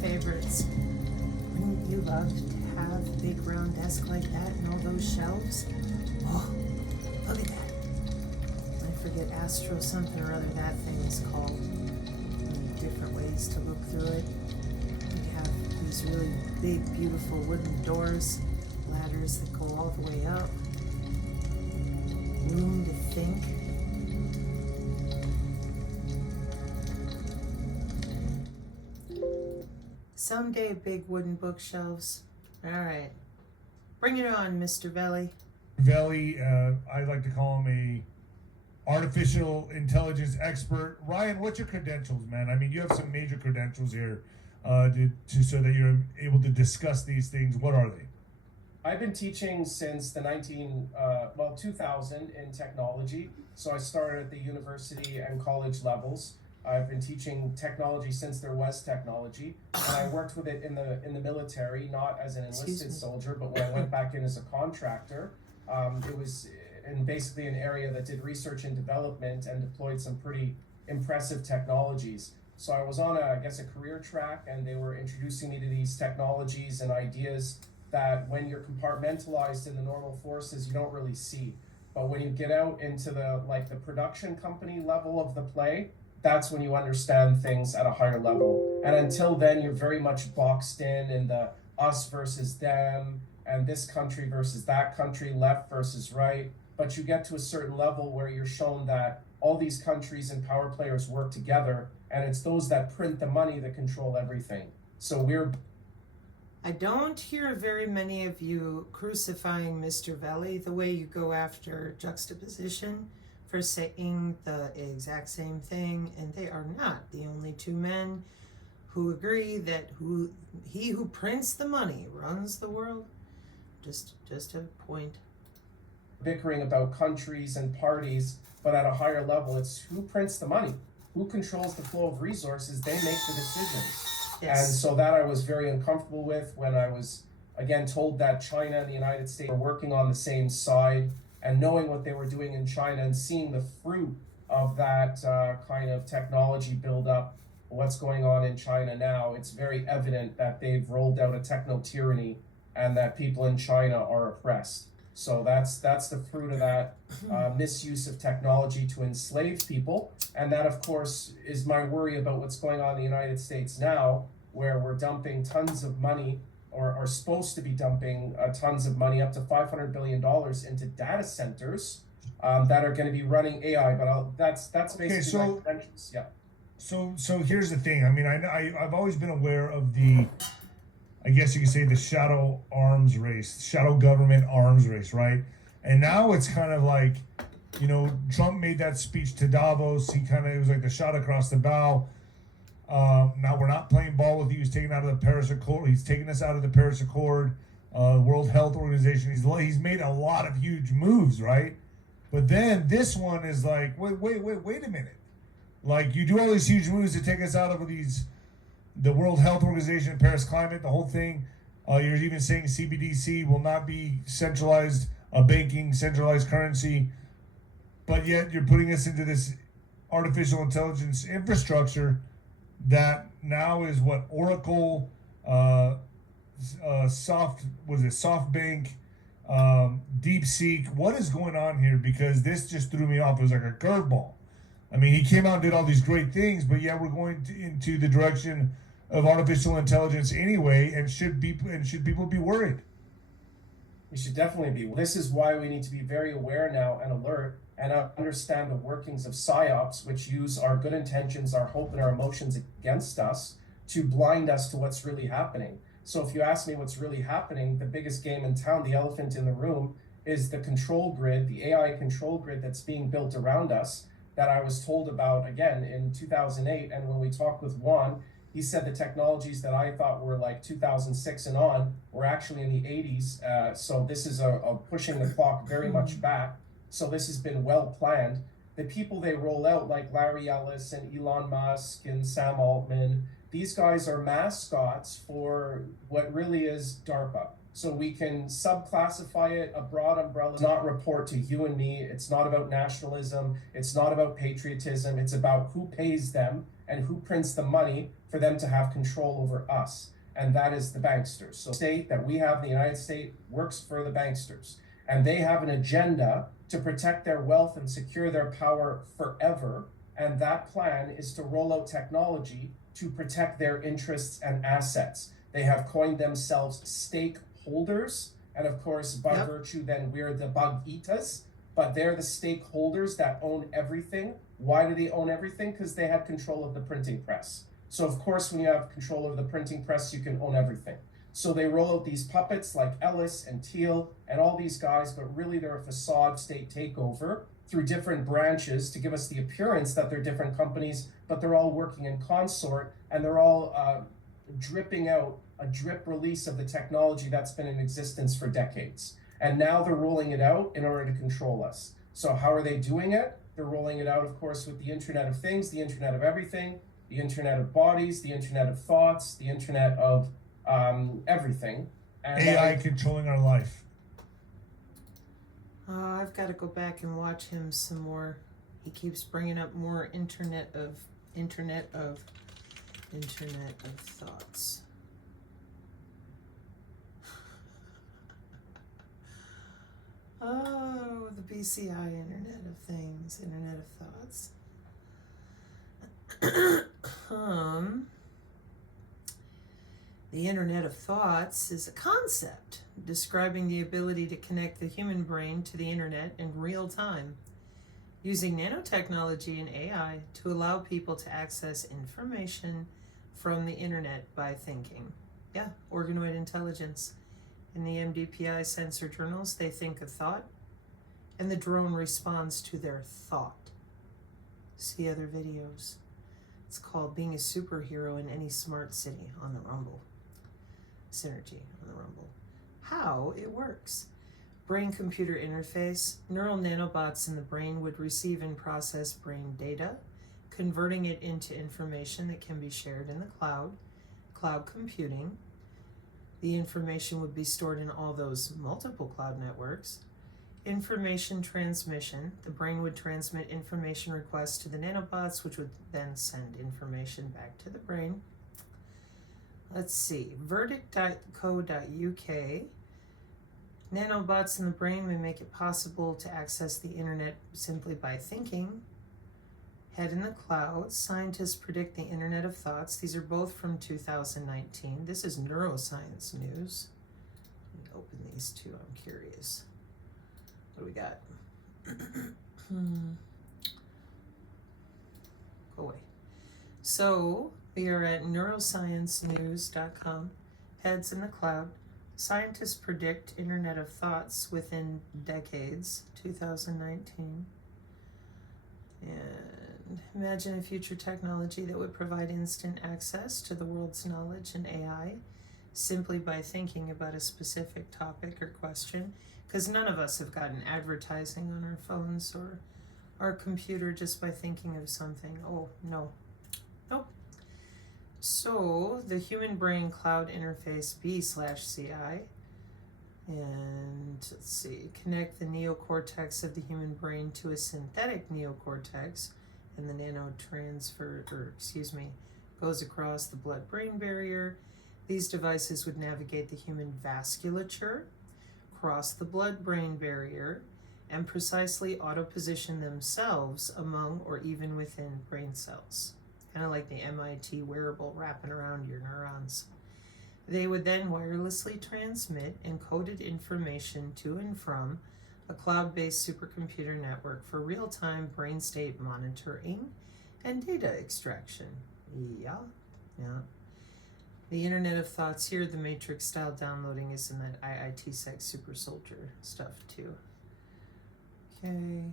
favorites. Wouldn't you love to have a big round desk like that and all those shelves? Oh, look at that. I forget Astro something or other that thing is called. Different ways to look through it. We have these really big, beautiful wooden doors, ladders that go all the way up. Room to think. Someday big wooden bookshelves. All right. Bring it on, Mr. Veli. Veli, I like to call him a artificial intelligence expert. Ryan, what's your credentials, man? I mean, you have some major credentials here so that you're able to discuss these things. What are they? I've been teaching since the 2000 in technology. So I started at the university and college levels. I've been teaching technology since there was technology, and I worked with it in the military, not as an enlisted soldier, but when I went back in as a contractor. It was in basically an area that did research and development and deployed some pretty impressive technologies. So I was on a career track, and they were introducing me to these technologies and ideas that when you're compartmentalized in the normal forces, you don't really see. But when you get out into the production company level of the play, that's when you understand things at a higher level. And until then, you're very much boxed in the us versus them, and this country versus that country, left versus right. But you get to a certain level where you're shown that all these countries and power players work together, and it's those that print the money that control everything. So I don't hear very many of you crucifying Mr. Veli the way you go after juxtaposition for saying the exact same thing, and they are not the only two men who agree that he who prints the money runs the world. Just a point. Bickering about countries and parties, but at a higher level, it's who prints the money, who controls the flow of resources. They make the decisions. Yes. And so that I was very uncomfortable with when I was, again, told that China and the United States are working on the same side, and knowing what they were doing in China and seeing the fruit of that kind of technology buildup, what's going on in China now, it's very evident that they've rolled out a techno-tyranny and that people in China are oppressed. So that's the fruit of that misuse of technology to enslave people. And that, of course, is my worry about what's going on in the United States now, where we're dumping tons of money, or are supposed to be dumping tons of money, up to $500 billion into data centers that are going to be running AI. But that's basically my credentials. Yeah. So here's the thing. I mean, I've always been aware of I guess you could say the shadow government arms race, right? And now it's kind of like, Trump made that speech to Davos. It was like the shot across the bow. Now we're not playing ball with you. He's taking out of the Paris Accord. He's taking us out of the Paris Accord, World Health Organization. He's made a lot of huge moves, right? But then this one is like, wait a minute. Like, you do all these huge moves to take us out of the World Health Organization, Paris Climate, the whole thing. You're even saying CBDC will not be centralized banking, centralized currency, but yet you're putting us into this artificial intelligence infrastructure that now is what Oracle, SoftBank, DeepSeek. What is going on here? Because this just threw me off. It was like a curveball. I mean, he came out and did all these great things, but yeah, we're going into the direction of artificial intelligence anyway. And should people be worried? We should definitely be. This is why we need to be very aware now and alert and understand the workings of psyops, which use our good intentions, our hope, and our emotions against us to blind us to what's really happening. So if you ask me what's really happening, the biggest game in town, the elephant in the room, is the control grid, the AI control grid that's being built around us, that I was told about, again, in 2008. And when we talked with Juan, he said the technologies that I thought were like 2006 and on were actually in the 80s. So this is a pushing the clock very much back. So this has been well planned. The people they roll out, like Larry Ellis and Elon Musk and Sam Altman, these guys are mascots for what really is DARPA. So we can subclassify it, a broad umbrella, not report to you and me. It's not about nationalism. It's not about patriotism. It's about who pays them and who prints the money for them to have control over us. And that is the banksters. So the state that we have in the United States works for the banksters. And they have an agenda to protect their wealth and secure their power forever. And that plan is to roll out technology to protect their interests and assets. They have coined themselves stakeholders. And of course, by virtue, then we're the bug eaters, but they're the stakeholders that own everything. Why do they own everything? Because they had control of the printing press. So of course, when you have control over the printing press, you can own everything. So they roll out these puppets like Ellis and Teal and all these guys, but really they're a facade state takeover through different branches to give us the appearance that they're different companies, but they're all working in consort, and they're all dripping out a drip release of the technology that's been in existence for decades. And now they're rolling it out in order to control us. So how are they doing it? They're rolling it out, of course, with the Internet of Things, the Internet of Everything, the Internet of Bodies, the Internet of Thoughts, the Internet of everything. And AI controlling our life. I've got to go back and watch him some more. He keeps bringing up more Internet of Thoughts. Oh, the BCI Internet of Things, Internet of Thoughts. The Internet of Thoughts is a concept describing the ability to connect the human brain to the internet in real time, using nanotechnology and AI to allow people to access information from the internet by thinking. Yeah, organoid intelligence. In the MDPI sensor journals, they think a thought, and the drone responds to their thought. See other videos. It's called Being a Superhero in Any Smart City on the Rumble. Synergy on the Rumble. How it works. Brain-computer interface. Neural nanobots in the brain would receive and process brain data, converting it into information that can be shared in the cloud. Cloud computing. The information would be stored in all those multiple cloud networks. Information transmission. The brain would transmit information requests to the nanobots, which would then send information back to the brain. Let's see, verdict.co.uk. Nanobots in the brain may make it possible to access the internet simply by thinking. Head in the clouds. Scientists predict the Internet of Thoughts. These are both from 2019. This is neuroscience news. Let me open these two. I'm curious. What do we got? Go away. So we are at neurosciencenews.com. Heads in the cloud. Scientists predict Internet of Thoughts within decades, 2019. And imagine a future technology that would provide instant access to the world's knowledge and AI simply by thinking about a specific topic or question. Because none of us have gotten advertising on our phones or our computer just by thinking of something. Oh, no. Nope. So, the Human Brain Cloud Interface B/CI, and let's see, connect the neocortex of the human brain to a synthetic neocortex, and the goes across the blood-brain barrier. These devices would navigate the human vasculature, cross the blood-brain barrier, and precisely auto-position themselves among or even within brain cells. Kind of like the MIT wearable wrapping around your neurons. They would then wirelessly transmit encoded information to and from a cloud-based supercomputer network for real-time brain state monitoring and data extraction. Yeah. The Internet of Thoughts here, the Matrix style downloading is in that IIT-Sec Super Soldier stuff too. Okay.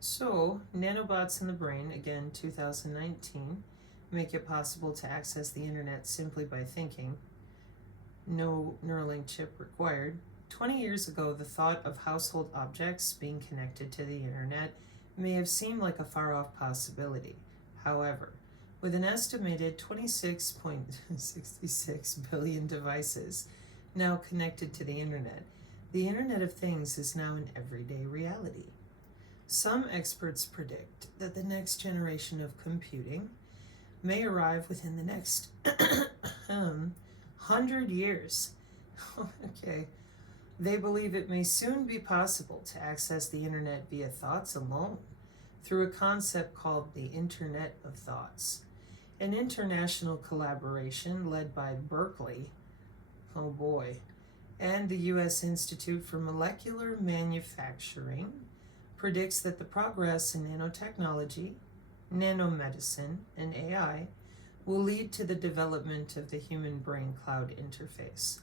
So, nanobots in the brain, again, 2019, make it possible to access the internet simply by thinking. No Neuralink chip required. 20 years ago, the thought of household objects being connected to the internet may have seemed like a far-off possibility. However, with an estimated 26.66 billion devices now connected to the internet of Things is now an everyday reality. Some experts predict that the next generation of computing may arrive within the next 100 years. Okay. They believe it may soon be possible to access the internet via thoughts alone through a concept called the Internet of Thoughts, an international collaboration led by Berkeley, oh boy, and the U.S. Institute for Molecular Manufacturing predicts that the progress in nanotechnology, nanomedicine, and AI will lead to the development of the human brain cloud interface.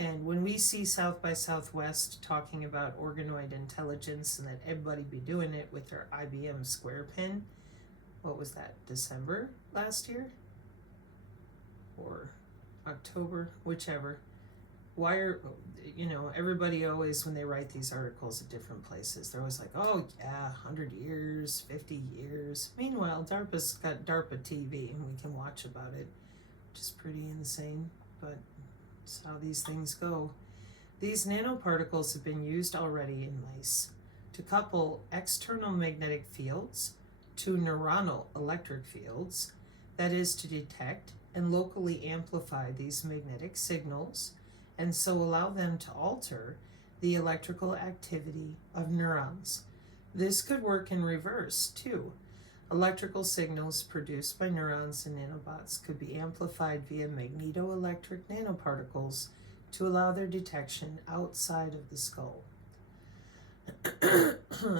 And when we see South by Southwest talking about organoid intelligence and that everybody be doing it with their IBM Square Pin, what was that, December last year? Or October, whichever. Why are, everybody always, when they write these articles at different places, they're always like, oh yeah, 100 years, 50 years. Meanwhile, DARPA's got DARPA TV and we can watch about it, which is pretty insane, but that's how these things go. These nanoparticles have been used already in mice to couple external magnetic fields to neuronal electric fields, that is, to detect and locally amplify these magnetic signals, and so allow them to alter the electrical activity of neurons. This could work in reverse, too. Electrical signals produced by neurons and nanobots could be amplified via magnetoelectric nanoparticles to allow their detection outside of the skull.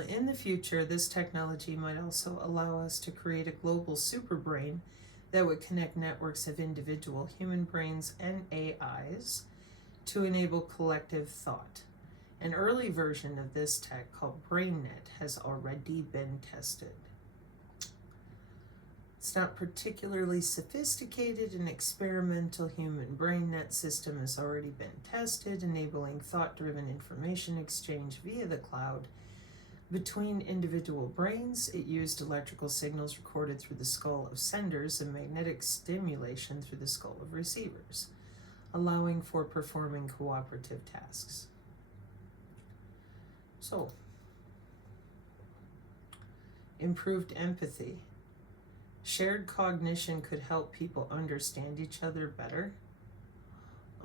In the future, this technology might also allow us to create a global superbrain that would connect networks of individual human brains and AIs to enable collective thought. An early version of this tech, called BrainNet, has already been tested. It's not particularly sophisticated. An experimental human brain net system has already been tested, enabling thought-driven information exchange via the cloud between individual brains. It used electrical signals recorded through the skull of senders and magnetic stimulation through the skull of receivers, allowing for performing cooperative tasks. So, improved empathy. Shared cognition could help people understand each other better.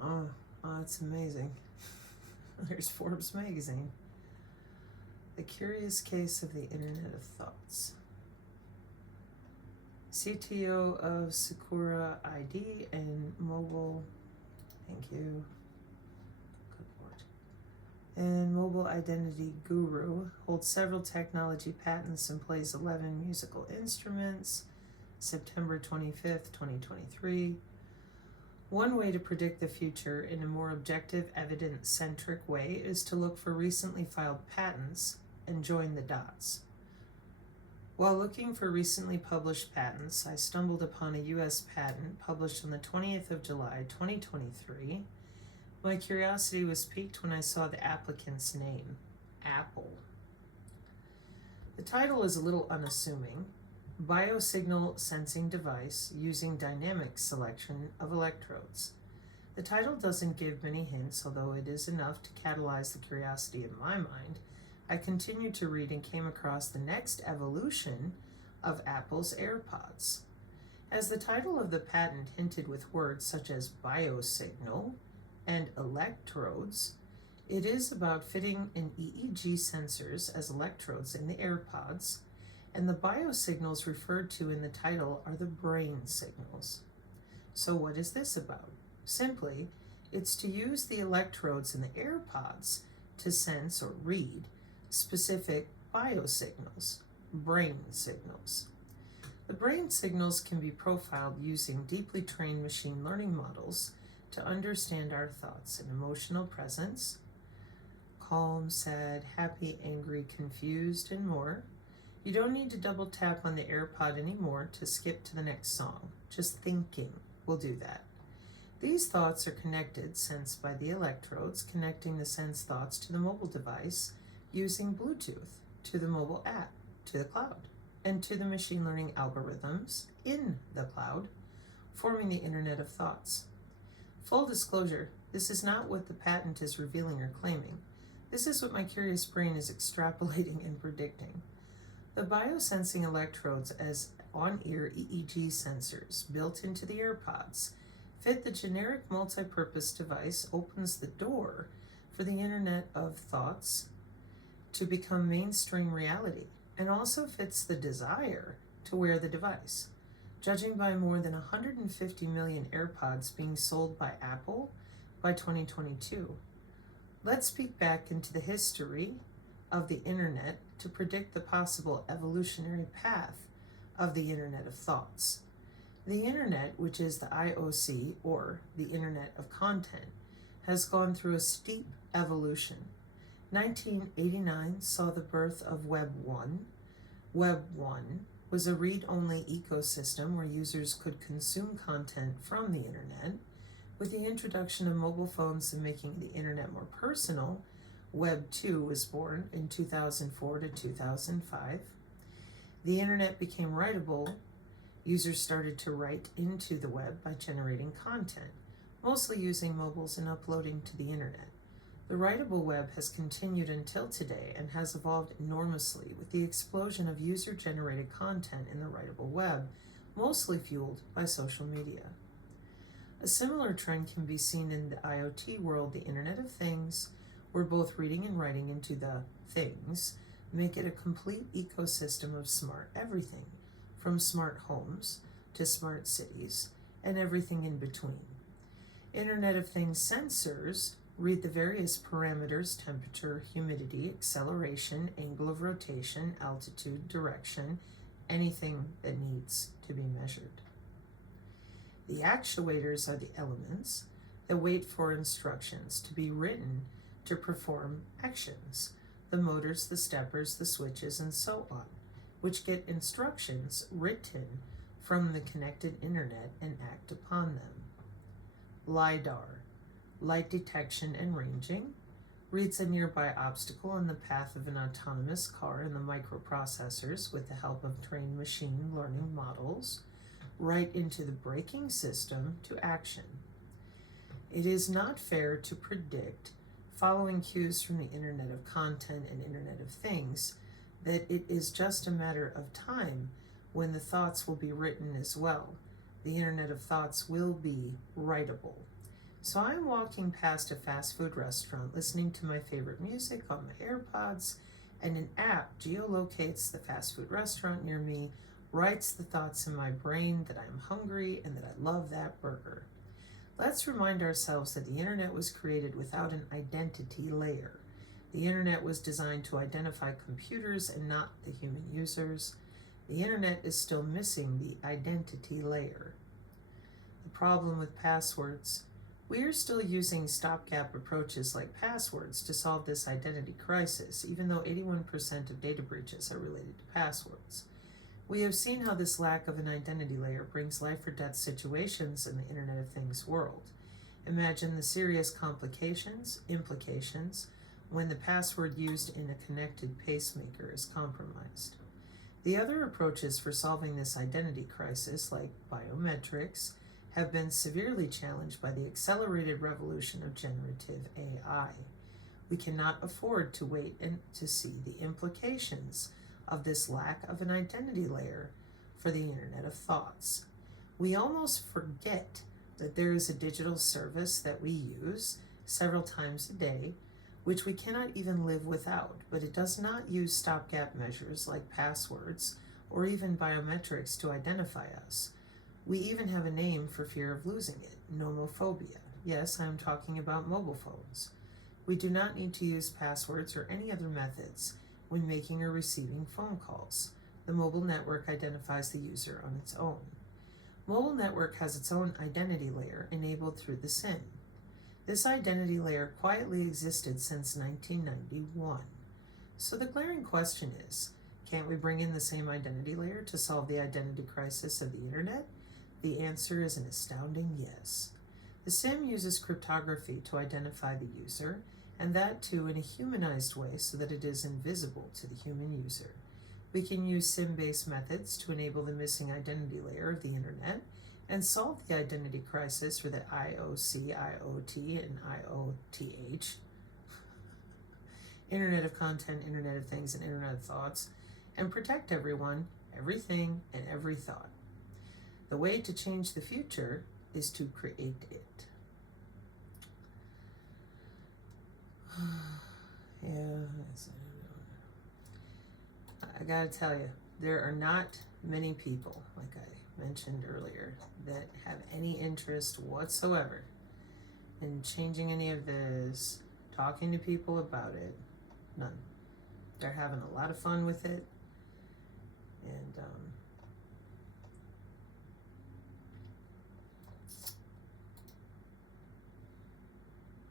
Oh, that's amazing. There's Forbes magazine. The Curious Case of the Internet of Thoughts. CTO of Sakura ID and Mobile, thank you, good Lord, and Mobile Identity Guru holds several technology patents and plays 11 musical instruments. September 25th, 2023. One way to predict the future in a more objective, evidence-centric way is to look for recently filed patents and join the dots. While looking for recently published patents, I stumbled upon a U.S. patent published on the 20th of July, 2023. My curiosity was piqued when I saw the applicant's name, Apple. The title is a little unassuming. Biosignal sensing device using dynamic selection of electrodes. The title doesn't give many hints, although it is enough to catalyze the curiosity in my mind. I continued to read and came across the next evolution of Apple's AirPods. As the title of the patent hinted with words such as biosignal and electrodes, it is about fitting in EEG sensors as electrodes in the AirPods, and the biosignals referred to in the title are the brain signals. So what is this about? Simply, it's to use the electrodes in the AirPods to sense or read specific biosignals, brain signals. The brain signals can be profiled using deeply trained machine learning models to understand our thoughts and emotional presence, calm, sad, happy, angry, confused, and more. You don't need to double tap on the AirPod anymore to skip to the next song. Just thinking will do that. These thoughts are connected, sensed by the electrodes, connecting the sensed thoughts to the mobile device using Bluetooth, to the mobile app, to the cloud, and to the machine learning algorithms in the cloud, forming the Internet of Thoughts. Full disclosure, this is not what the patent is revealing or claiming. This is what my curious brain is extrapolating and predicting. The biosensing electrodes as on-ear EEG sensors built into the AirPods fit the generic multi-purpose device opens the door for the Internet of Thoughts to become mainstream reality, and also fits the desire to wear the device. Judging by more than 150 million AirPods being sold by Apple by 2022. Let's peek back into the history of the Internet to predict the possible evolutionary path of the Internet of Thoughts. The Internet, which is the IOC, or the Internet of Content, has gone through a steep evolution. 1989 saw the birth of Web 1. Web 1 was a read-only ecosystem where users could consume content from the Internet. With the introduction of mobile phones and making the Internet more personal, Web 2 was born in 2004 to 2005. The Internet became writable. Users started to write into the web by generating content, mostly using mobiles and uploading to the Internet. The writable web has continued until today and has evolved enormously with the explosion of user-generated content in the writable web, mostly fueled by social media. A similar trend can be seen in the IoT world, the Internet of Things, where both reading and writing into the things make it a complete ecosystem of smart everything, from smart homes to smart cities and everything in between. Internet of Things sensors read the various parameters: temperature, humidity, acceleration, angle of rotation, altitude, direction, anything that needs to be measured. The actuators are the elements that wait for instructions to be written to perform actions: the motors, the steppers, the switches, and so on, which get instructions written from the connected internet and act upon them. LiDAR, light detection and ranging, reads a nearby obstacle in the path of an autonomous car and the microprocessors, with the help of trained machine learning models, right into the braking system to action. It is not fair to predict, following cues from the Internet of Content and Internet of Things, that it is just a matter of time when the thoughts will be written as well. The Internet of Thoughts will be writable. So I'm walking past a fast food restaurant, listening to my favorite music on my AirPods, and an app geolocates the fast food restaurant near me, writes the thoughts in my brain that I'm hungry and that I love that burger. Let's remind ourselves that the Internet was created without an identity layer. The Internet was designed to identify computers and not the human users. The Internet is still missing the identity layer. The problem with passwords: we are still using stopgap approaches like passwords to solve this identity crisis, even though 81% of data breaches are related to passwords. We have seen how this lack of an identity layer brings life or death situations in the Internet of Things world. Imagine the serious implications, when the password used in a connected pacemaker is compromised. The other approaches for solving this identity crisis, like biometrics, have been severely challenged by the accelerated revolution of generative AI. We cannot afford to wait and to see the implications of this lack of an identity layer for the Internet of Thoughts. We almost forget that there is a digital service that we use several times a day, which we cannot even live without, but it does not use stopgap measures like passwords or even biometrics to identify us. We even have a name for fear of losing it: nomophobia. Yes, I'm talking about mobile phones. We do not need to use passwords or any other methods when making or receiving phone calls. The mobile network identifies the user on its own. Mobile network has its own identity layer enabled through the SIM. This identity layer quietly existed since 1991. So the glaring question is, can't we bring in the same identity layer to solve the identity crisis of the Internet? The answer is an astounding yes. The SIM uses cryptography to identify the user, and that too in a humanized way so that it is invisible to the human user. We can use SIM-based methods to enable the missing identity layer of the Internet and solve the identity crisis for the IOC, IoT, and IOTH, Internet of Content, Internet of Things, and Internet of Thoughts, and protect everyone everything and every thought. The way to change the future is to create it. Yeah, I gotta tell you, there are not many people, like I mentioned earlier, that have any interest whatsoever in changing any of this, talking to people about it. None. They're having a lot of fun with it, and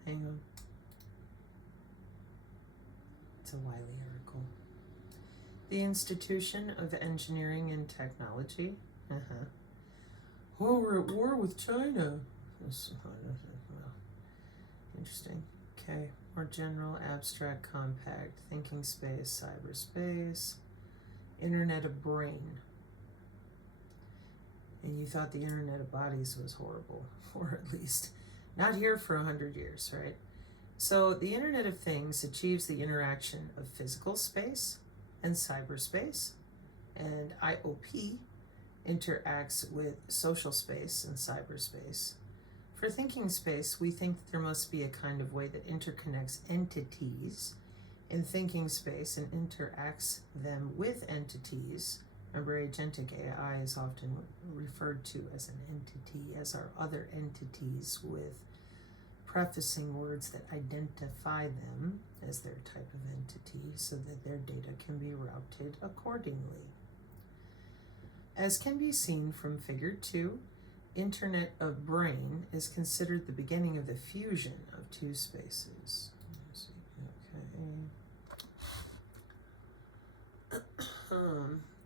hang on. It's a Wiley article. The Institution of Engineering and Technology. Oh, we're at war with China. Well, interesting. Okay. More general, abstract, compact, thinking space, cyberspace, Internet of Brain. And you thought the Internet of Bodies was horrible, or at least not here for 100 years, right? So the Internet of Things achieves the interaction of physical space and cyberspace, and IOP interacts with social space and cyberspace. For thinking space, we think that there must be a kind of way that interconnects entities in thinking space and interacts them with entities. Remember, agentic AI is often referred to as an entity, as are other entities, with prefacing words that identify them as their type of entity so that their data can be routed accordingly. As can be seen from Figure 2, Internet of Brain is considered the beginning of the fusion of two spaces. Okay.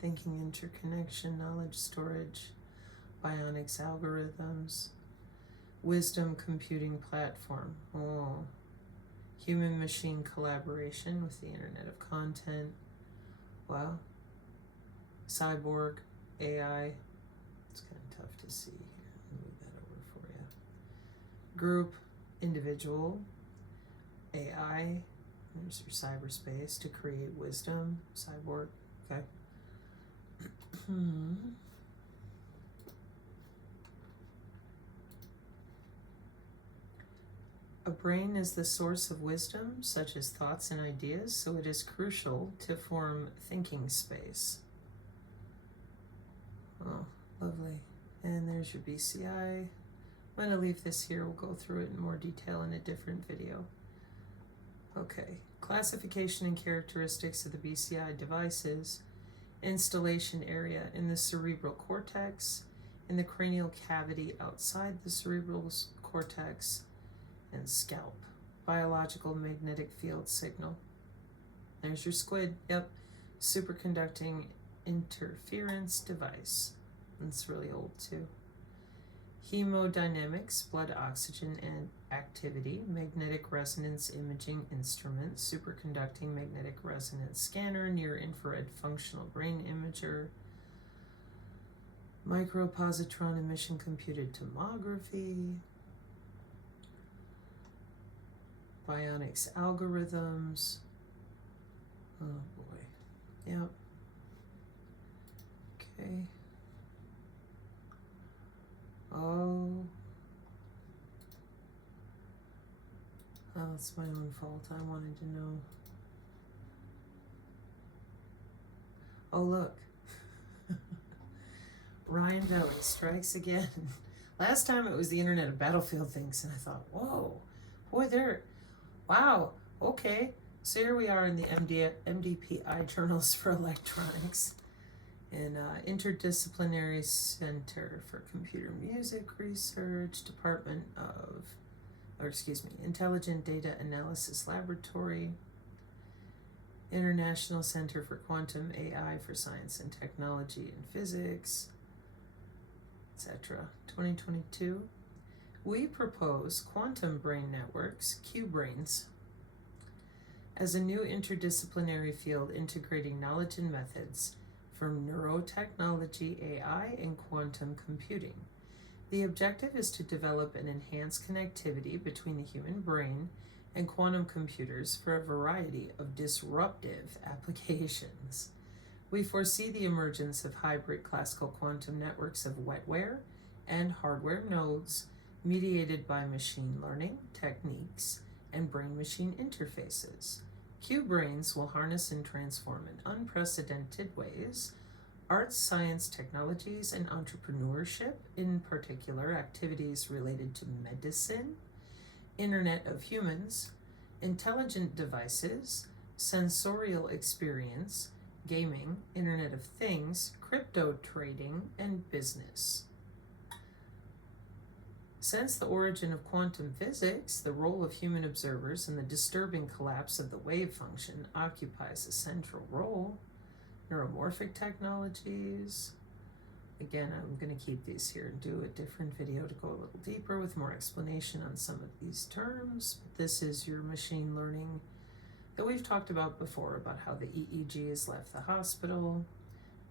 Thinking interconnection, knowledge storage, bionics algorithms, wisdom computing platform. Oh. Human machine collaboration with the Internet of Content. Well, cyborg, AI. It's kind of tough to see here. I'll move that over for you. Group, individual, AI. There's your cyberspace to create wisdom, cyborg. Okay. A brain is the source of wisdom, such as thoughts and ideas, so it is crucial to form thinking space. Oh, lovely. And there's your BCI. I'm going to leave this here. We'll go through it in more detail in a different video. Okay. Classification and characteristics of the BCI devices. Installation area in the cerebral cortex, in the cranial cavity outside the cerebral cortex, and scalp. Biological magnetic field signal. There's your squid. Yep. Superconducting interference device. It's really old too. Hemodynamics, blood oxygen and activity, magnetic resonance imaging instrument, superconducting magnetic resonance scanner, near infrared functional brain imager, micropositron emission computed tomography, bionics algorithms. Oh boy. Yep. Okay. Oh, it's my own fault. I wanted to know. Oh, look. Ryan Veli strikes again. Last time it was the Internet of Battlefield things, and I thought, whoa, boy, wow, okay. So here we are in the MDPI Journals for Electronics. And Interdisciplinary Center for Computer Music Research, Intelligent Data Analysis Laboratory, International Center for Quantum AI for Science and Technology and Physics, etc. 2022. We propose quantum brain networks, Q-brains, as a new interdisciplinary field integrating knowledge and methods from neurotechnology, AI, and quantum computing. The objective is to develop and enhance connectivity between the human brain and quantum computers for a variety of disruptive applications. We foresee the emergence of hybrid classical quantum networks of wetware and hardware nodes mediated by machine learning techniques and brain-machine interfaces. Q-brains will harness and transform in unprecedented ways arts, science, technologies, and entrepreneurship, in particular activities related to medicine, Internet of Humans, intelligent devices, sensorial experience, gaming, Internet of Things, crypto trading, and business. Since the origin of quantum physics, the role of human observers in the disturbing collapse of the wave function occupies a central role. Neuromorphic technologies. Again, I'm going to keep these here and do a different video to go a little deeper with more explanation on some of these terms. This is your machine learning that we've talked about before, about how the EEG has left the hospital,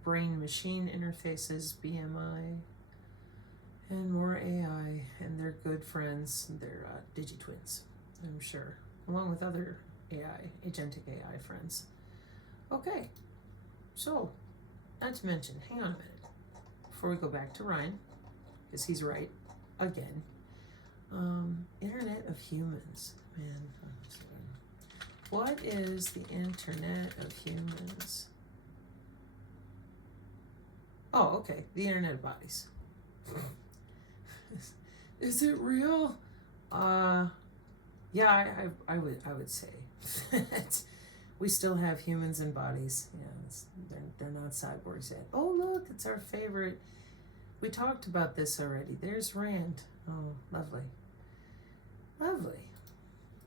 brain-machine interfaces, BMI, and more AI, and they're good friends. They're digitwins, I'm sure, along with other AI, agentic AI friends. Okay, so, not to mention, hang on a minute, before we go back to Ryan, because he's right, again. Internet of Humans, man. What is the Internet of Humans? Oh, okay, the Internet of Bodies. Is it real? Yeah, I would say that we still have humans and bodies. Yeah, they're not cyborgs yet. Oh, look, it's our favorite. We talked about this already. There's Rand. Oh, lovely. Lovely.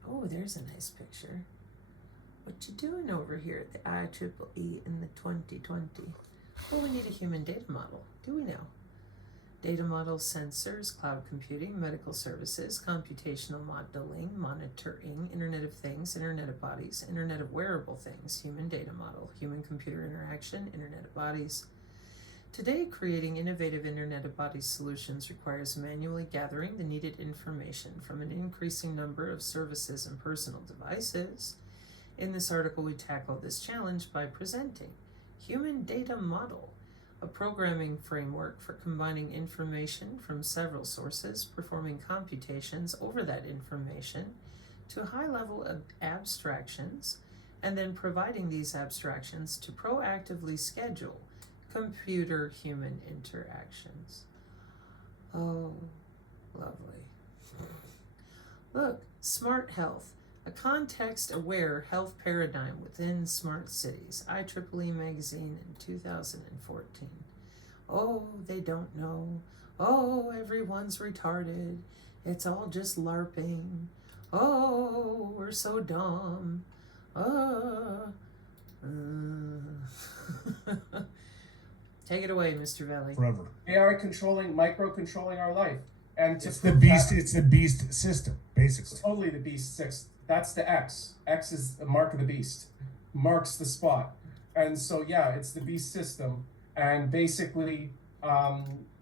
Oh, there's a nice picture. What you doing over here at the IEEE in the 2020? Well, we need a human data model. Do we now? Data models, sensors, cloud computing, medical services, computational modeling, monitoring, Internet of Things, Internet of Bodies, Internet of Wearable Things, human data model, human-computer interaction, Internet of Bodies. Today, creating innovative Internet of Bodies solutions requires manually gathering the needed information from an increasing number of services and personal devices. In this article, we tackle this challenge by presenting Human Data Model, a programming framework for combining information from several sources, performing computations over that information to a high level of abstractions, and then providing these abstractions to proactively schedule computer-human interactions. Oh, lovely. Look, Smart Health, a context-aware health paradigm within smart cities. IEEE magazine in 2014. Oh, they don't know. Oh, everyone's retarded. It's all just LARPing. Oh, we're so dumb. Take it away, Mr. Veli. Forever. AI micro-controlling our life. And It's the beast. It's the beast system, basically. It's totally the beast 6. That's the X. X is the mark of the beast. Marks the spot. And so, yeah, it's the beast system. And basically,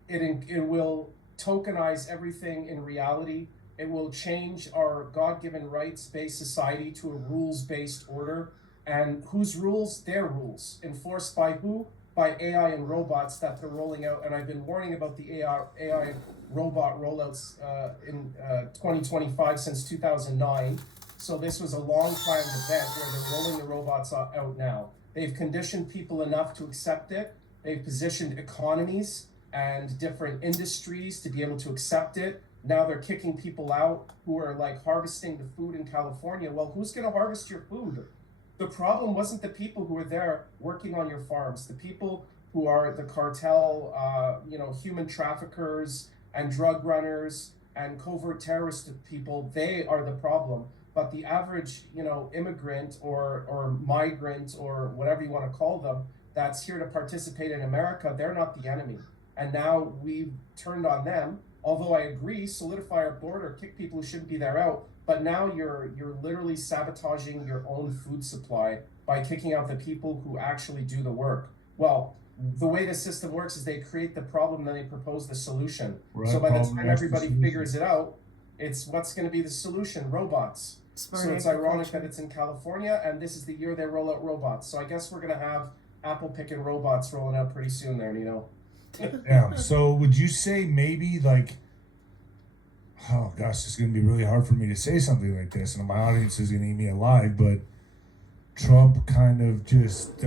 it will tokenize everything in reality. It will change our God-given rights-based society to a rules-based order. And whose rules? Their rules. Enforced by who? By AI and robots that they're rolling out. And I've been warning about the AI robot rollouts in 2025 since 2009. So this was a long-planned event where they're rolling the robots out now. They've conditioned people enough to accept it. They've positioned economies and different industries to be able to accept it. Now they're kicking people out who are like harvesting the food in California. Well, who's going to harvest your food? The problem wasn't the people who were there working on your farms. The people who are the cartel, human traffickers and drug runners and covert terrorist people, they are the problem. But the average, immigrant or migrant or whatever you want to call them, that's here to participate in America, they're not the enemy. And now we've turned on them. Although I agree, solidify our border, kick people who shouldn't be there out. But now you're literally sabotaging your own food supply by kicking out the people who actually do the work. Well, the way the system works is they create the problem, then they propose the solution. Right, so by the time everybody figures it out, it's what's going to be the solution? Robots. So it's ironic that it's in California, and this is the year they roll out robots. So I guess we're going to have apple picking robots rolling out pretty soon there, Nino. Yeah. So would you say maybe like, oh gosh, it's going to be really hard for me to say something like this, and my audience is going to eat me alive, but Trump kind of just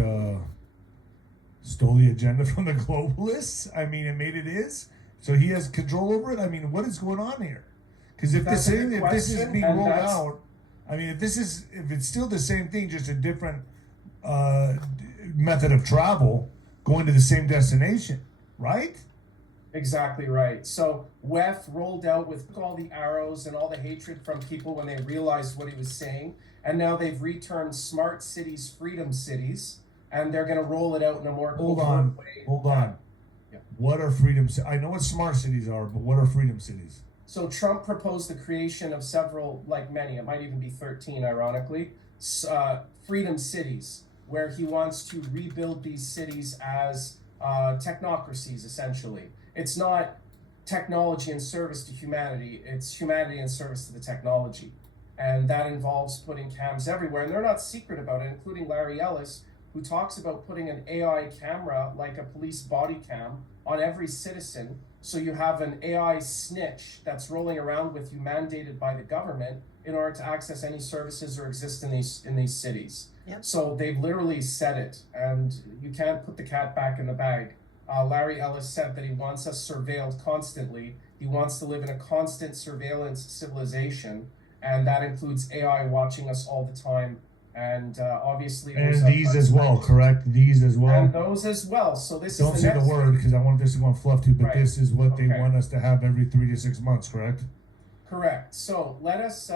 stole the agenda from the globalists. I mean, and made it his. So he has control over it. I mean, what is going on here? Because if That's this a good if this is question, being and rolled that's- out, I mean, if it's still the same thing, just a different method of travel, going to the same destination, right? Exactly right. So WEF rolled out with all the arrows and all the hatred from people when they realized what he was saying. And now they've retermed smart cities freedom cities, and they're going to roll it out in a more Hold covert on, way. hold on. Yeah. What are freedom? I know what smart cities are, but what are freedom cities? So Trump proposed the creation of several, like many, it might even be 13, ironically, freedom cities, where he wants to rebuild these cities as technocracies, essentially. It's not technology in service to humanity, it's humanity in service to the technology. And that involves putting cams everywhere. And they're not secret about it, including Larry Ellis, who talks about putting an AI camera, like a police body cam, on every citizen. So you have an AI snitch that's rolling around with you, mandated by the government, in order to access any services or exist in these cities. Yep. So they've literally said it, and you can't put the cat back in the bag. Larry Ellis said that he wants us surveilled constantly. He wants to live in a constant surveillance civilization, and that includes AI watching us all the time. And obviously, And these as well, correct? These as well. and those as well. So this Don't is say the word because I want this to go on fluff too. But Right. this is what they Okay. want us to have every 3 to 6 months, correct? Correct. So let us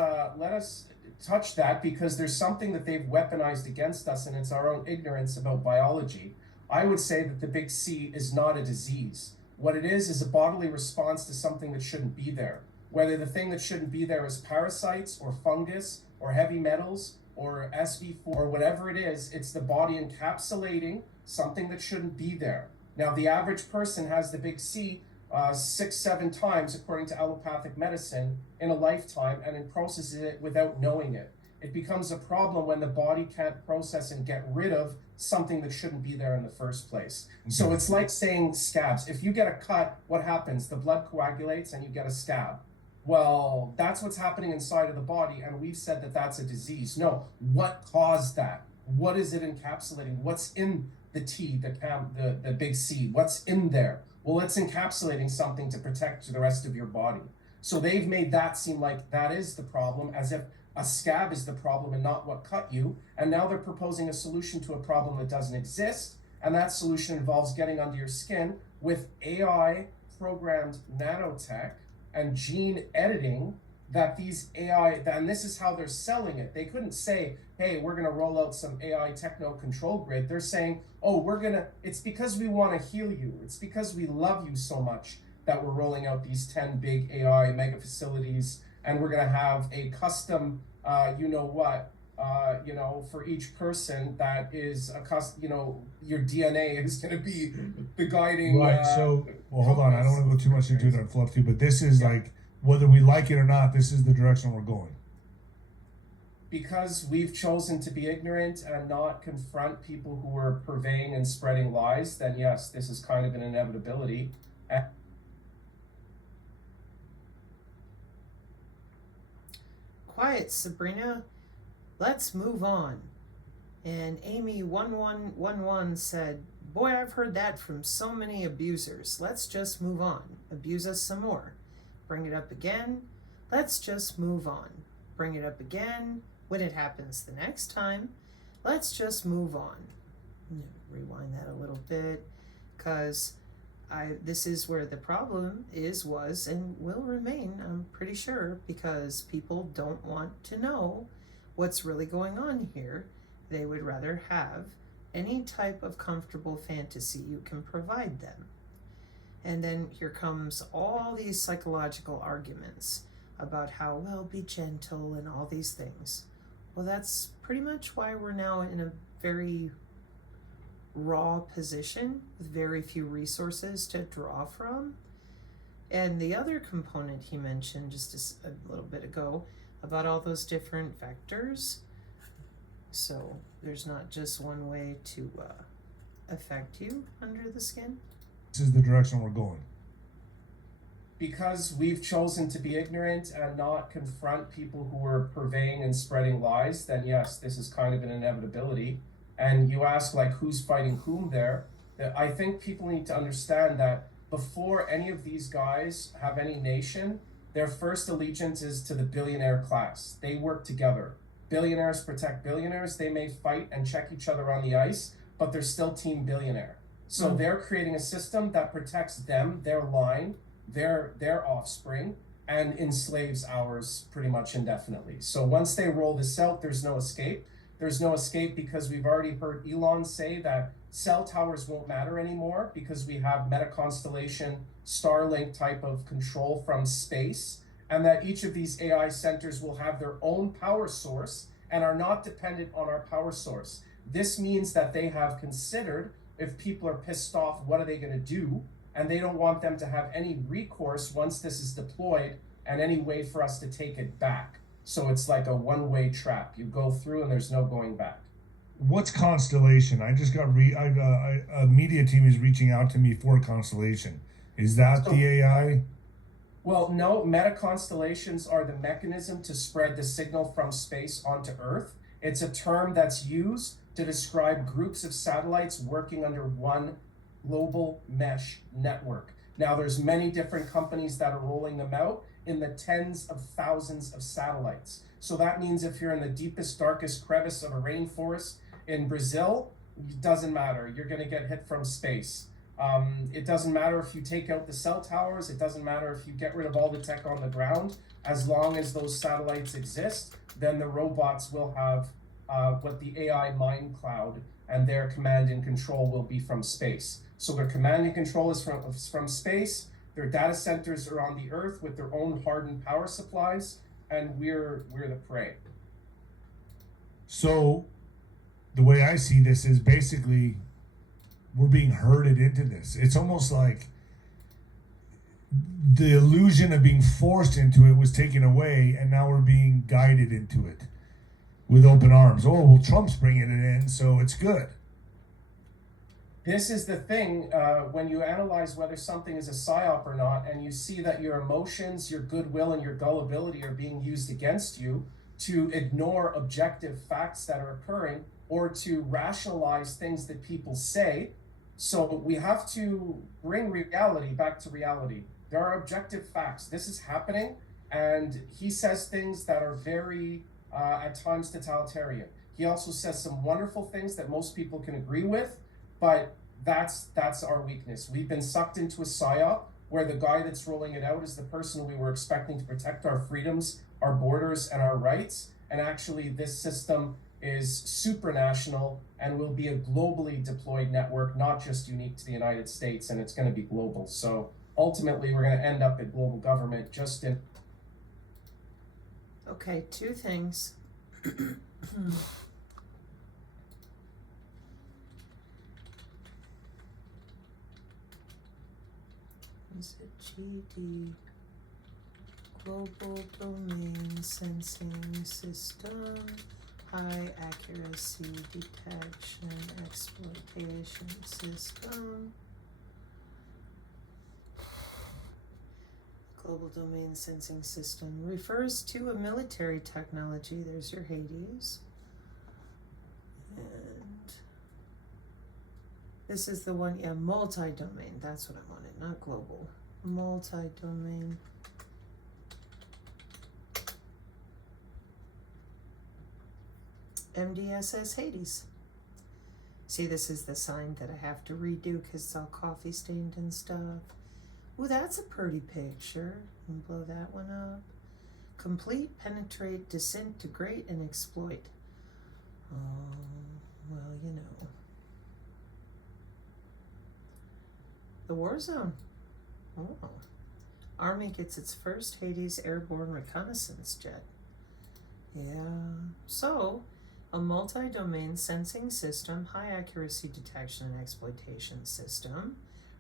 touch that, because there's something that they've weaponized against us, and it's our own ignorance about biology. I would say that the big C is not a disease. What it is a bodily response to something that shouldn't be there. Whether the thing that shouldn't be there is parasites or fungus or heavy metals or SV4 or whatever it is, it's the body encapsulating something that shouldn't be there. Now, the average person has the big C 6-7 times, according to allopathic medicine, in a lifetime, and it processes it without knowing it. It becomes a problem when the body can't process and get rid of something that shouldn't be there in the first place. So it's like saying scabs. If you get a cut, what happens? The blood coagulates and you get a scab. Well, that's what's happening inside of the body, and we've said that that's a disease. No, what caused that? What is it encapsulating? What's in the T, the big C? What's in there? Well, it's encapsulating something to protect the rest of your body. So they've made that seem like that is the problem, as if a scab is the problem and not what cut you. And now they're proposing a solution to a problem that doesn't exist. And that solution involves getting under your skin with AI programmed nanotech and gene editing, that these AI, and this is how they're selling it. They couldn't say, hey, we're going to roll out some AI techno control grid. They're saying, oh, it's because we want to heal you. It's because we love you so much that we're rolling out these 10 big AI mega facilities, and we're going to have a custom, for each person that is a custom, your DNA is going to be the guiding. Right. So, well, hold on. I don't want to go too much into it on fluff too, but this is Yeah. like, whether we like it or not, this is the direction we're going. Because we've chosen to be ignorant and not confront people who are purveying and spreading lies, then yes, this is kind of an inevitability. Quiet, Sabrina. Let's move on. And Amy1111 said, boy, I've heard that from so many abusers. Let's just move on. Abuse us some more. Bring it up again. Let's just move on. Bring it up again. When it happens the next time, let's just move on. Rewind that a little bit, because this is where the problem was, and will remain, I'm pretty sure, because people don't want to know what's really going on here. They would rather have any type of comfortable fantasy you can provide them. And then here comes all these psychological arguments about how, well, be gentle and all these things. Well, that's pretty much why we're now in a very raw position with very few resources to draw from. And the other component he mentioned just a little bit ago about all those different vectors. So there's not just one way to affect you under the skin? This is the direction we're going. Because we've chosen to be ignorant and not confront people who are purveying and spreading lies, then yes, this is kind of an inevitability. And you ask, like, who's fighting whom there? I think people need to understand that before any of these guys have any nation, their first allegiance is to the billionaire class. They work together. Billionaires protect billionaires. They may fight and check each other on the ice, but they're still team billionaire. So they're creating a system that protects them, their line, their offspring, and enslaves ours pretty much indefinitely. So once they roll this out, there's no escape. There's no escape because we've already heard Elon say that cell towers won't matter anymore because we have Meta Constellation, Starlink type of control from space, and that each of these AI centers will have their own power source and are not dependent on our power source. This means that they have considered, if people are pissed off, what are they going to do? And they don't want them to have any recourse once this is deployed and any way for us to take it back. So it's like a one-way trap. You go through and there's no going back. What's Constellation? I just got a media team is reaching out to me for Constellation. Is that the AI? Well, no, meta constellations are the mechanism to spread the signal from space onto Earth. It's a term that's used to describe groups of satellites working under one global mesh network. Now, there's many different companies that are rolling them out in the tens of thousands of satellites. So that means if you're in the deepest, darkest crevice of a rainforest in Brazil, it doesn't matter. You're going to get hit from space. It doesn't matter if you take out the cell towers. It doesn't matter if you get rid of all the tech on the ground. As long as those satellites exist, then the robots will have what the AI mind cloud, and their command and control will be from space. So their command and control is from space. Their data centers are on the Earth with their own hardened power supplies, and we're the prey. So the way I see this is basically we're being herded into this. It's almost like the illusion of being forced into it was taken away, and now we're being guided into it with open arms. Oh, well, Trump's bringing it in, so it's good. This is the thing, when you analyze whether something is a psyop or not, and you see that your emotions, your goodwill, and your gullibility are being used against you to ignore objective facts that are occurring or to rationalize things that people say. So we have to bring reality back to reality. There are objective facts. This is happening, and he says things that are very, at times, totalitarian. He also says some wonderful things that most people can agree with, but that's our weakness. We've been sucked into a psyop where the guy that's rolling it out is the person we were expecting to protect our freedoms, our borders, and our rights. And actually, this system is supranational and will be a globally deployed network, not just unique to the United States, and it's going to be global. So ultimately, we're going to end up at global government just in. Okay, two things. Is it GD? Global Domain Sensing System, High Accuracy Detection Exploitation System. Global Domain Sensing System refers to a military technology. There's your Hades. And this is the one, yeah, multi-domain. That's what I wanted, not global. Multi-domain. MDSS Hades. See, this is the sign that I have to redo because it's all coffee stained and stuff. Ooh, that's a pretty picture. And blow that one up. Complete, penetrate, disintegrate, and exploit. Oh, well, you know. The war zone. Oh. Army gets its first Hades airborne reconnaissance jet. Yeah. So, a multi-domain sensing system, high accuracy detection and exploitation system,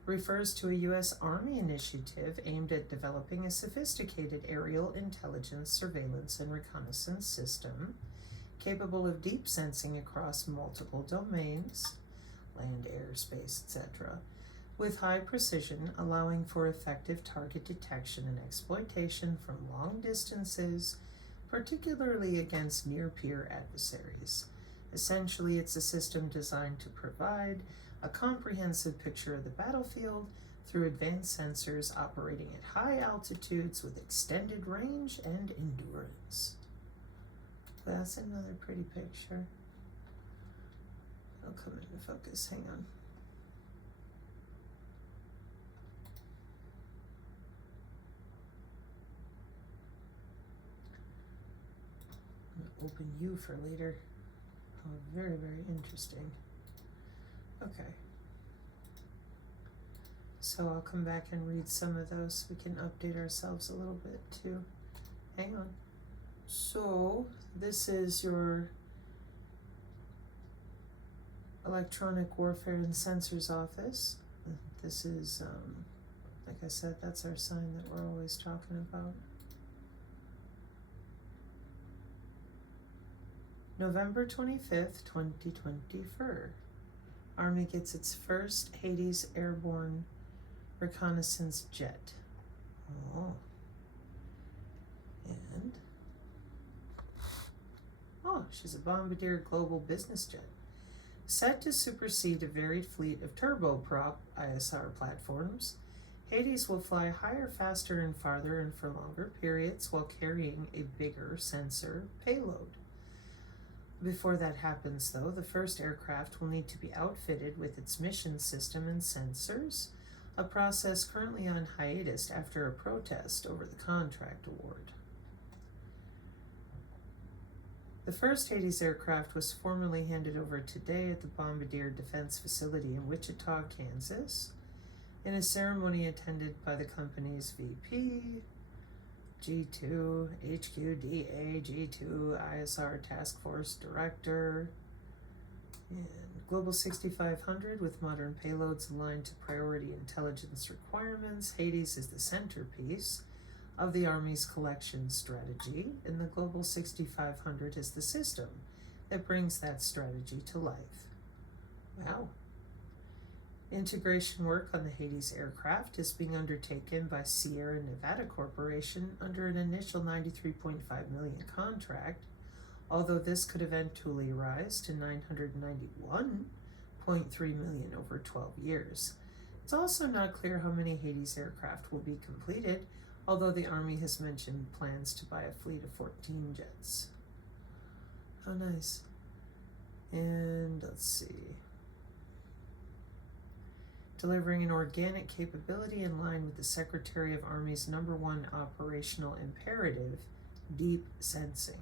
refers to a U.S. Army initiative aimed at developing a sophisticated aerial intelligence, surveillance, and reconnaissance system capable of deep sensing across multiple domains, land, air, space, etc., with high precision, allowing for effective target detection and exploitation from long distances, particularly against near-peer adversaries. Essentially, it's a system designed to provide a comprehensive picture of the battlefield through advanced sensors operating at high altitudes with extended range and endurance. That's another pretty picture. It'll come into focus, hang on. I'm gonna open you for later. Oh, very, very interesting. Okay. So I'll come back and read some of those so we can update ourselves a little bit too. Hang on. So this is your Electronic Warfare and Sensors Office. This is, like I said, that's our sign that we're always talking about. November 25th, 2024. Army gets its first Hades airborne reconnaissance jet. Oh. And she's a Bombardier Global Business Jet. Set to supersede a varied fleet of turboprop ISR platforms, Hades will fly higher, faster, and farther and for longer periods while carrying a bigger sensor payload. Before that happens, though, the first aircraft will need to be outfitted with its mission system and sensors, a process currently on hiatus after a protest over the contract award. The first Hades aircraft was formally handed over today at the Bombardier Defense Facility in Wichita, Kansas, in a ceremony attended by the company's VP, G2, HQDA, G2, ISR Task Force Director, and Global 6500 with modern payloads aligned to priority intelligence requirements. Hades is the centerpiece of the Army's collection strategy, and the Global 6500 is the system that brings that strategy to life. Wow. Integration work on the Hades aircraft is being undertaken by Sierra Nevada Corporation under an initial $93.5 million contract, although this could eventually rise to $991.3 million over 12 years. It's also not clear how many Hades aircraft will be completed, although the Army has mentioned plans to buy a fleet of 14 jets. How nice. And let's see. Delivering an organic capability in line with the Secretary of Army's #1 operational imperative, deep sensing.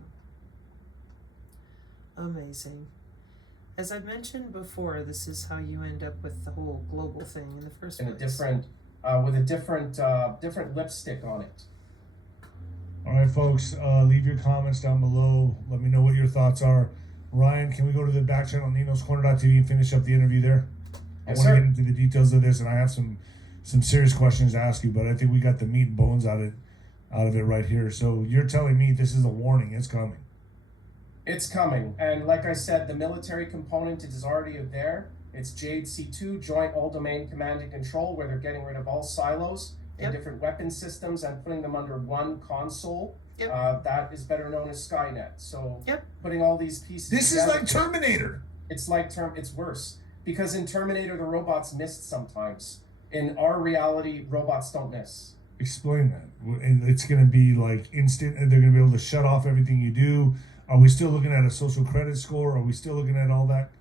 Amazing. As I've mentioned before, this is how you end up with the whole global thing in the first place. With a different lipstick on it. All right, folks, leave your comments down below. Let me know what your thoughts are. Ryan, can we go to the back channel, Nino'sCorner.tv, and finish up the interview there? Yes, I want to sir. get into the details of this, and I have some serious questions to ask you, but I think we got the meat and bones out of it right here. So you're telling me this is a warning, it's coming. It's coming, and like I said, the military component is already there. It's JADC2, Joint All-Domain Command and Control, where they're getting rid of all silos and different weapon systems and putting them under one console. That is better known as Skynet. So putting all these pieces This together, is like Terminator. It's worse. Because in Terminator, the robots missed sometimes. In our reality, robots don't miss. Explain that. And it's going to be like instant, and they're going to be able to shut off everything you do. Are we still looking at a social credit score? Are we still looking at all that?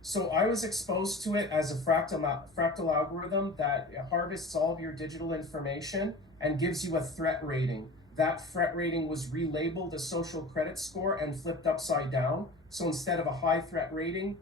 So I was exposed to it as a fractal algorithm that harvests all of your digital information and gives you a threat rating. That threat rating was relabeled a social credit score and flipped upside down. So instead of a high threat rating,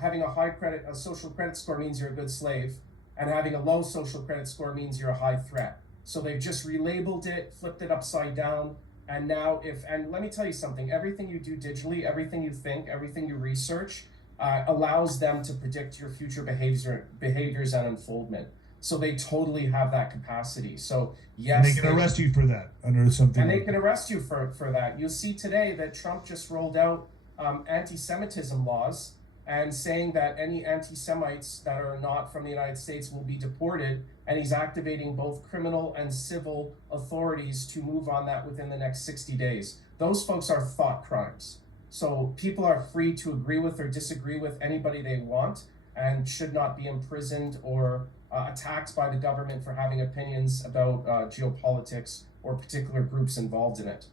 having a social credit score means you're a good slave, and having a low social credit score means you're a high threat. So they've just relabeled it, flipped it upside down, and now and let me tell you something, everything you do digitally, everything you think, everything you research, allows them to predict your future behaviors and unfoldment. So they totally have that capacity. So yes, and they can arrest you for that under something. And they can arrest you for that. You'll see today that Trump just rolled out anti-Semitism laws, and saying that any anti-Semites that are not from the United States will be deported, and he's activating both criminal and civil authorities to move on that within the next 60 days. Those folks are thought crimes. So people are free to agree with or disagree with anybody they want and should not be imprisoned or attacked by the government for having opinions about geopolitics or particular groups involved in it.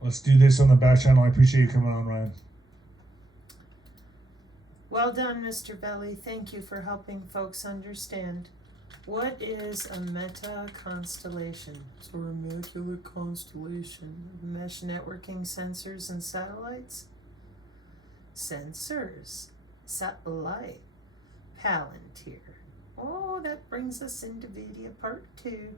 Let's do this on the back channel. I appreciate you coming on, Ryan. Well done, Mr. Veli. Thank you for helping folks understand. What is a meta constellation? It's a immaculate constellation of mesh networking sensors and satellites. Sensors, satellite, Palantir. Oh, that brings us into video part 2.